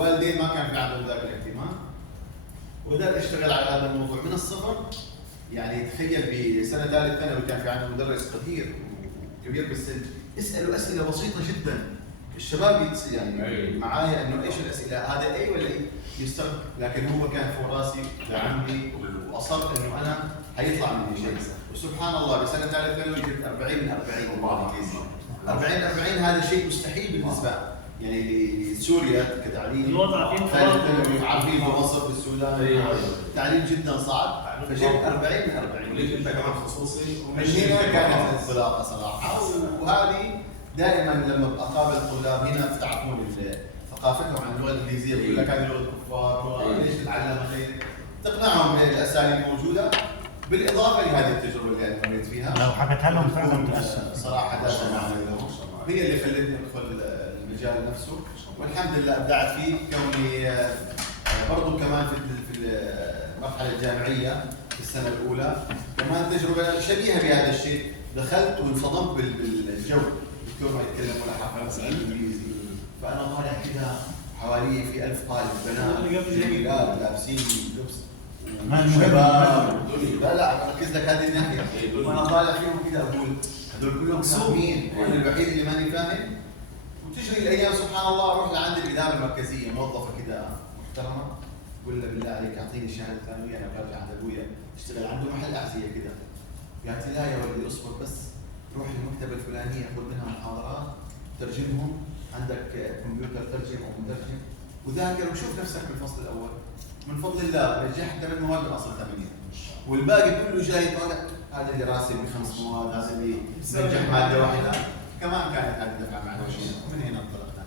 والدين ما كان في عندهم ذاك الاهتمام، وبدأت اشتغل على هذا الموضوع من الصفر. يعني تخيل بسنه ثالث ثانوي كان في عندنا مدرس قدير وكبير بالسن يسالوا اسئله بسيطه جدا، الشباب يعني معايا انه ايش الاسئله هذا اي ولا اي يستغرب، لكن هو كان فوق راسي دعمني واصر انه انا حيطلع مني شيء. وسبحان الله بسنه ثالث ثانوي جبت 40 من 40 والله انجليزي. 40 هذا شيء مستحيل بالنسبه يعني لسوريا كتعليم. الوضع فيه عارفين بمصر بالسودان تعليم جدا صعب، فجبت 40 من 40. وليك انت كمان خصوصي ومن هنا كانت انطلاقه صراحه. وهذه دائما لما اقابل الطلاب هنا بتعرفون ثقافتهم عن اللغه الانجليزيه بيقول لك هذه لغه كفار ليش تتعلمها غير، تقنعهم بالاساليب موجوده بالاضافه لهذه التجربه اللي انا مريت فيها. لو حكيتها لهم فعلا صراحه دافع معنا لهم هي اللي خلتني ادخل المجال نفسه، والحمد لله ابدعت فيه كوني برضه كمان في المرحله الجامعيه في السنه الاولى كمان تجربه شبيهه بهذا الشيء. دخلت وانصدمت بالجو، الدكتور ما يتكلم ولا حرف انجليزي، فانا طالع كذا حوالي في 1000 طالب بنات جميلات لابسين لبس شباب. لا ركز لك هذه الناحيه، وانا طالع فيهم كذا اقول هذول كلهم فاهمين وانا الوحيد اللي ماني فاهم. وتجري الايام سبحان الله اروح لعند الاداره المركزيه موظفه كذا محترمه، اقول له بالله عليك اعطيني الشهاده الثانويه انا برجع عند ابويا اشتغل عنده محل اعزيه كذا. قالت لي لا يا ولدي اصبر بس روح المكتبه الفلانيه خذ منها محاضرات ترجمهم، عندك كمبيوتر ترجم او مترجم وذاكر وشوف نفسك بالفصل الاول. من فضل الله نجحت 8 مواد من اصل 8 والباقي كله جاي طالع هذا اللي راسب ب5 مواد، هذا اللي نجح ماده واحده. كمان كانت هذه الدفعه معنا ومن هنا انطلقنا.